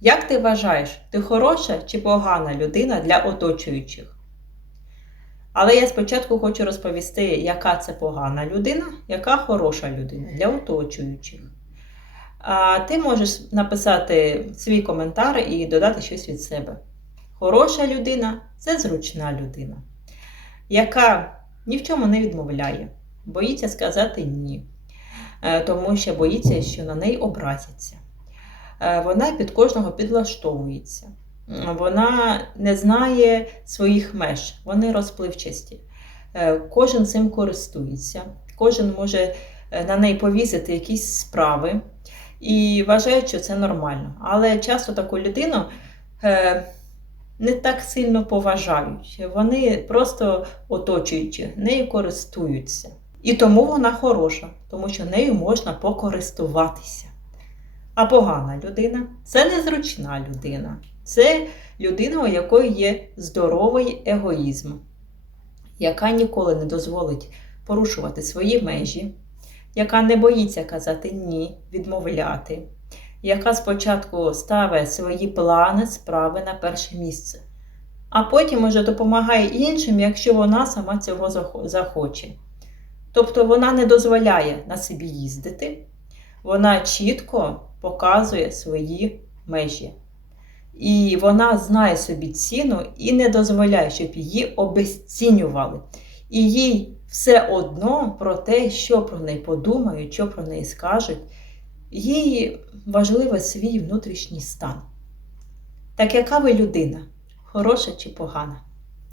Як ти вважаєш, ти хороша чи погана людина для оточуючих? Але я спочатку хочу розповісти, яка це погана людина, яка хороша людина для оточуючих. А ти можеш написати свій коментар і додати щось від себе. Хороша людина це зручна людина, яка ні в чому не відмовляє, боїться сказати ні, е, тому що боїться, що на неї образяться. Е, Вона під кожного підлаштовується. Вона не знає своїх меж, вони розпливчасті. Е, Кожен цим користується, кожен може е, на неї повісити якісь справи і вважає, що це нормально. Але часто таку людину не так сильно поважають. Вони просто оточуючи, нею користуються. І тому вона хороша, тому що нею можна покористуватися. А погана людина це незручна людина. Це людина, у якої є здоровий егоїзм, яка ніколи не дозволить порушувати свої межі, яка не боїться казати ні, відмовляти, яка спочатку ставить свої плани, справи на перше місце, а потім уже допомагає іншим, якщо вона сама цього захоче. Тобто вона не дозволяє на собі їздити, вона чітко показує свої межі. І вона знає собі ціну і не дозволяє, щоб її обезцінювали. І їй все одно про те, що про неї подумають, що про неї скажуть. Їй важливий свій внутрішній стан. Так яка ви людина? Хороша чи погана?